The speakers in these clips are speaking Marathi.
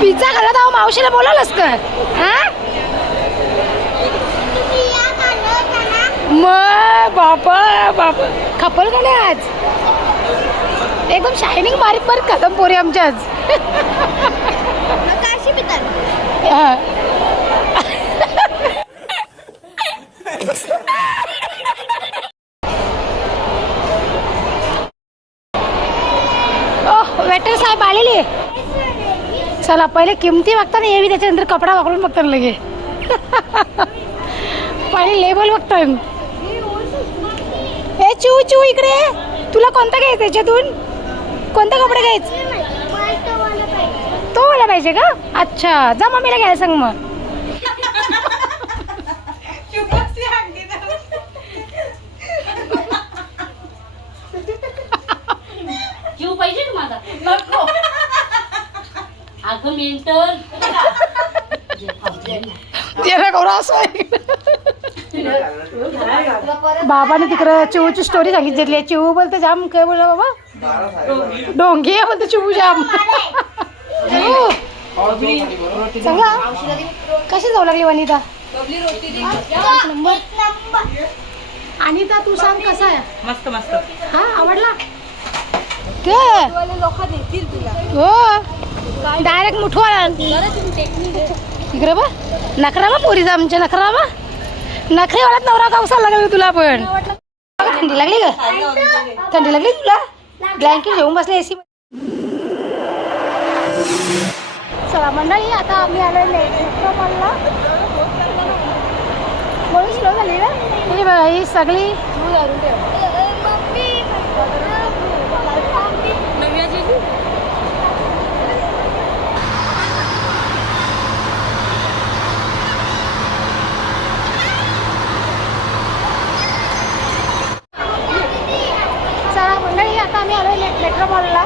पिझ्झा खायला तर मावशीला बोलवलंस का? हा मग बाबा बाबा खपल का नाही आज? एकदम शायनिंग बारीक बारीक खतम पोरी आमच्या आज. वेटर साहेब आलेली. चला पहिले किमती बघता ना येवी, त्याच्यानंतर कपडा वापरून बघता लगे. पहिले लेबल बघता. हे चिऊ चिऊ इकडे, तुला कोणता घ्यायचं त्याच्यातून? कोणते कपडे घ्यायचे? तो वाला पाहिजे का? अच्छा जा मम्मीला घ्यायला सांग मग. चिऊ पाहिजे माझा नको. अगं मेंटल बाबाने तिकडं चिऊची स्टोरी सांगितली. चिऊ बोलते जाम काय बोलला बाबा? डोंगी बोलते चिऊ जाम. सांगा कशी जाऊ लागली वनिता? अनिता तू सांग कसा आहे? मस्त मस्त. हा आवडला हो. डायरेक्ट मुठवाळा इकडे बा. नखरा बा पोरीचा आमच्या. नखरा बा नखरेवाल्यात नवरा कावसा लागला तुला. पण थंडी लागली का? थंडी लागली तुला? ब्लँकेट घेऊन बसले एसी. चला मंडळी आता आम्ही आलो मेट्रो मॉलला. म्हणून स्लो झाली ना ही बघा. ही सगळी आता आम्ही आलो मेट्रो मॉलला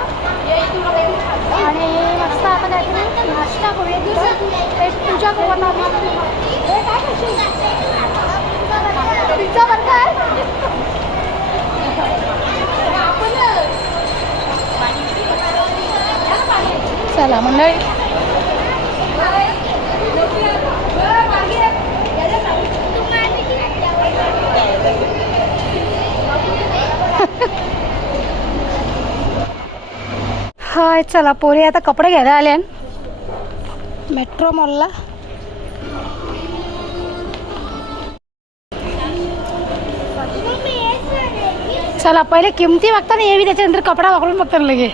आणि मस्त आता काहीतरी नाश्ता करूया. एक पूजा करू. Pizza burger. चला मंडळी हाय. चला पोरी आता कपडे घ्यायला आले मेट्रो मॉलला. चला पहिले किमती बघता ना येवी, त्याच्यानंतर कपडा वापरून बघता लगे.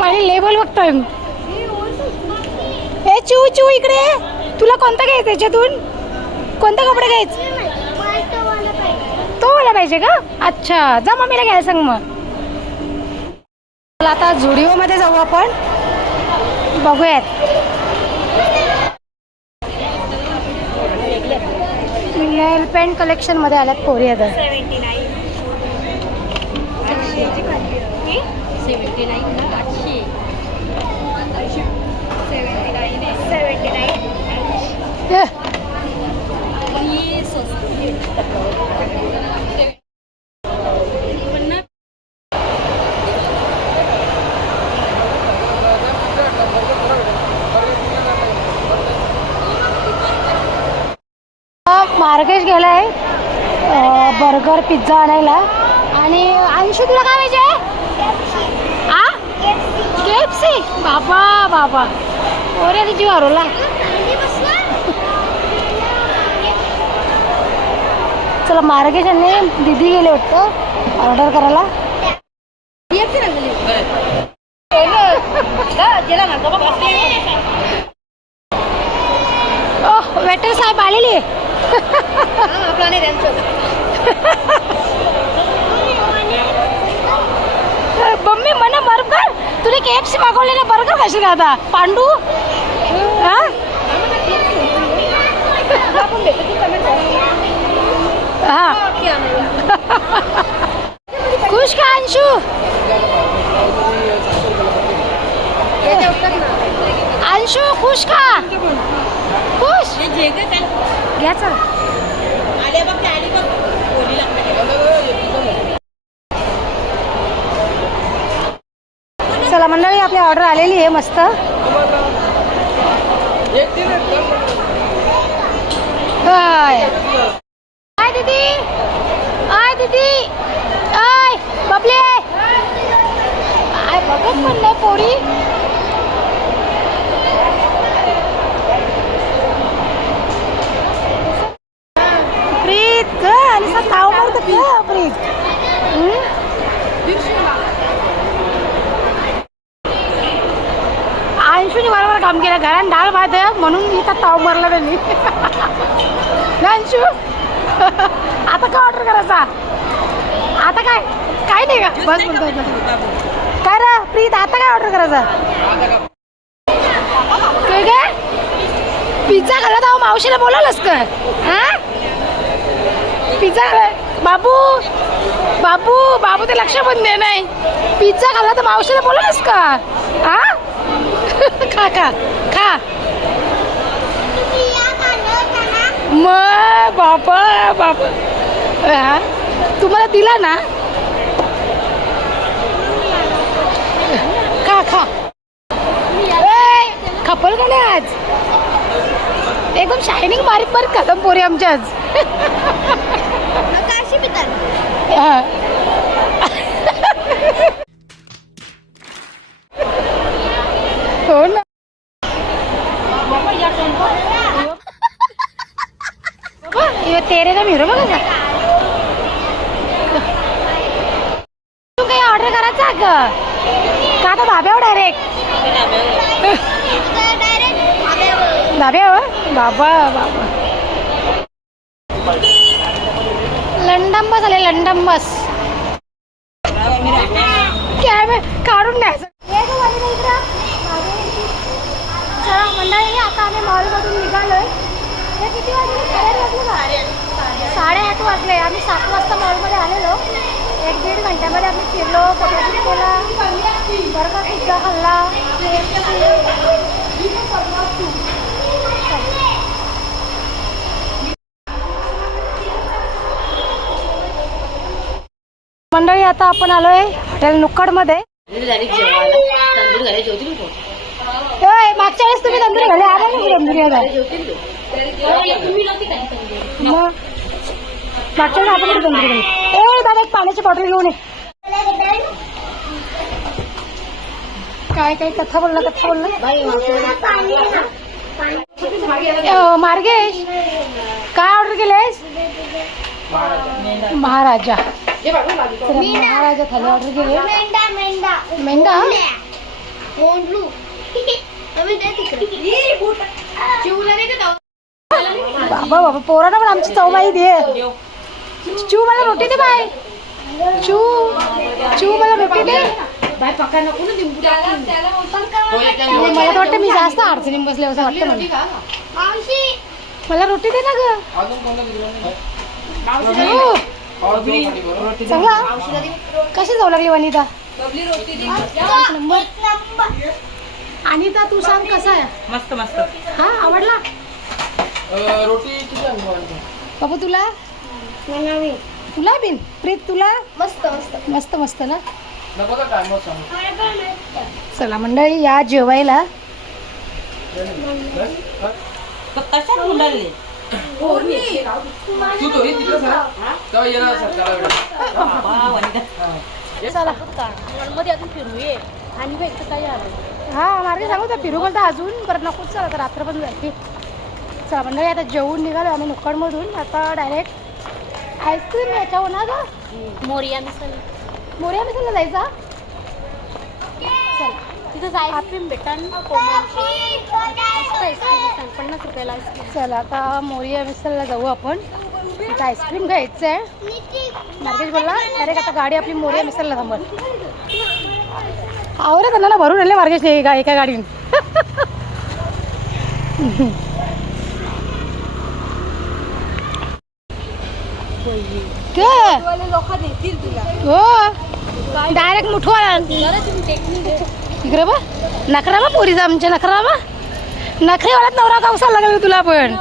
पहिले लेबल बघता. हे चिऊ चिऊ इकडे, तुला कोणता घ्यायचं त्याच्यातून? कोणते कपडे घ्यायचे? तो वाला पाहिजे का? अच्छा जा मम्मीला घ्यायला सांग मग. आता झुडिओ मध्ये जाऊ आपण. बघूयात नेल पेंट कलेक्शन मध्ये आल्यात पोरी. आता 79. मार्केट गेलाय बर्गर पिझ्झा आणायला. आणि अंशू तुला काय पाहिजे? KFC. बाबा बाबा ओरे आधी जीव हरवला. चला मार्केटने दीदी गेले वाटतं ऑर्डर करायला. वेटर साहेब आलेली. मम्मी मला बर्गर. तुला KFC मागवलेला बर्गर कशी का आता पांडू? हा खुश का अंशू? अंशू खुश का? खुश घ्या चला. आपली ऑर्डर आलेली आहे मस्त. काय काय दीदी, आय दीदी, आय बबले, आय बघत पण नाही पोरी. प्रीत ग आणि सा ताव मारत ग प्रीत. अंशूने बरोबर काम केलं. घरात डाळ भात आहे म्हणून इथं ताव मारला त्यांनी. ना अंशू आता काय ऑर्डर करायचा? आता काय काय नाही का? बस बोलतोय काय रे प्रीत, आता काय ऑर्डर करायचा? काय काय पिझ्झा खाल्ला तर मावशीला बोलावलंस का? हा पिझ्झा खाल्ला बाबू, बाबू बाबू ते लक्ष पण दे नाही. पिझ्झा खाल्ला तर मावशीला बोलावलंस का? हा खा खा खा मग बाबा बाबा. हा तुम्हाला दिला ना, खा खा. खपल का नाही आज? एकदम शायनिंग बारीक बारीक खतम पोरी आमच्या आज. हो ना. ये तेरे का मिरो बघा तू काही ऑर्डर करायचा ग का? आता धाब्यावर डायरेक्ट धाब्यावर बाबा बाबा. लंडन बस आले, लंडन बस. काय काढून द्यायचं. चला मंडळी, आता आम्ही मॉलमधून निघालोय. हे किती वाजले? 8:30 वाजले. आम्ही 7 वाजता मॉलमध्ये आलेलो. 1-1.5 घंट्यामध्ये आम्ही फिरलो, फोटोशूट केला, बर्गर पिझ्झा खाल्ला. मंडळी आता आपण आलोय हॉटेल नुक्कडमध्ये. मागच्या वेळेस तुम्ही तंदुरी घाले, आले ना तंदुरी मग मागच्या वेळेस आपण तंदुरी घाली. ए दादा एक पाण्याची बॉटल घेऊन ये. काय काय कथा बोलला, कथा बोलला. मार्गेश काय ऑर्डर केलेस? महाराजा. महाराजा थाली ऑर्डर केले. मेंढा बाबा बाबा पोरांना पण आमची चौबाई दे. चू मला रोटी दे बाय. चू चू मला रोटी दे. मला तर वाटतं मी जास्त अडचणीत बसले असं वाटतं मला. मला रोटी दे ना ग. चांगला कशी जाऊ लागली वनिता? अनिता तू सांग कसा आहे? मस्त मस्त. हा आवडला रोटी बाबू तुला? तुला बिन प्रीत तुला? मस्त मस्त मस्त मस्त ना. चला मंडळी या जेवायला. कशात मुलाले हा मार्गे सांगू तर फिरू बोलता अजून परत नकोच. चला तर रात्र पण जायची. चला मंडळी आता जेवून निघालो आम्ही नुक्कडमधून. आता डायरेक्ट आईस्क्रीम याच्यावर ना ग मोरिया मिसलला जायचा. चला तिथं आईस्क्रीम भेटन 50 रुपयाला. चला आता मोरिया मिसलला जाऊ आपण. तिथं आईस्क्रीम घ्यायचं आहे. मार्गेश बोलला डायरेक्ट आता गाडी आपली मोरिया मिसलला थांबल. आवडे त्यांना भरून आणले मार्गेश एका गाडीने. हो डायरेक्ट मुठवा इकडे बा. नखरा बा पोरीचा आमच्या. नखरा बा नखरेवाल्यात नवरा का उसायला लागला तुला पण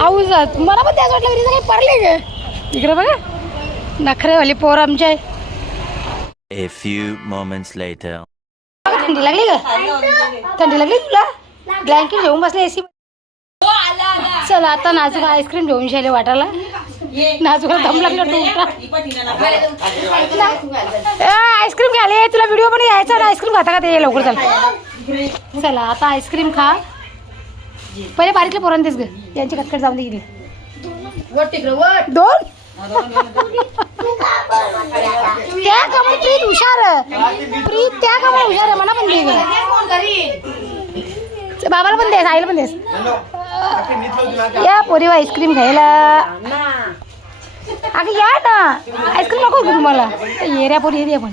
आऊजात. मला पण त्याच वाटलं घरी काही पडले गे. इकडे बघा नखरेवाली पोर आमच्या. A few moments later. थंडी लागली का थंडी लागली तुला ब्लँकेट घेऊन बसले एसी चला आता नाजूक आईस्क्रीम घेऊन शाले वाटायला नाजूकला दम लागला आईस्क्रीम घ्यायला तुला व्हिडिओ पण यायचा ना आईस्क्रीम खाता का ते लवकर चला चला आता आईस्क्रीम खा पहिले बारीकले पोरांना तेच ग यांची कटकट जाऊन दे गेली दोन त्या कामात प्रीत हुशार प्रीत त्या कामात हुशार आहे मला पण दे बाबाला पण देस आईला पण देस या पोरी आईस्क्रीम खायला अगं या ना आईस्क्रीम नको घेऊ तुम्हाला ये रे पोरी ये पण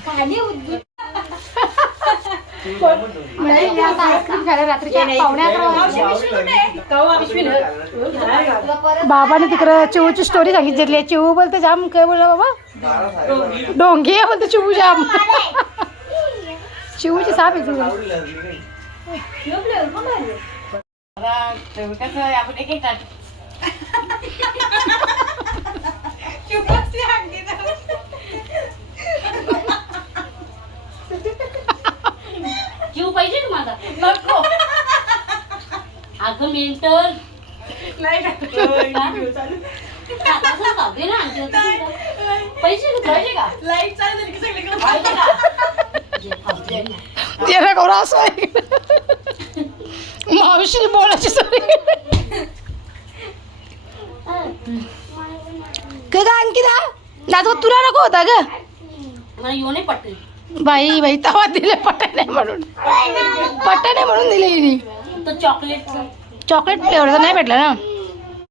आईस्क्रीम खायला रात्रीच्या बाबाने तिकडं चिवूची स्टोरी सांगितली चिवू बोलते जाम काय बोलला बाबा डोंगी बोलते चिवू जाम चिवूची साप आहे जीव पाहिजे का माझा नको अगं मेंटल पैसे का लाईट तेरा गौरा असं आहे मावशी बोलायची सॉरी काय का आणखी दा दादा तुला नको होता ग मला येऊ नाही पटली बाई बाई तवा दिले पटाने म्हणून दिले हिने तर चॉकलेट चॉकलेट फ्लेवरचा नाही भेटला ना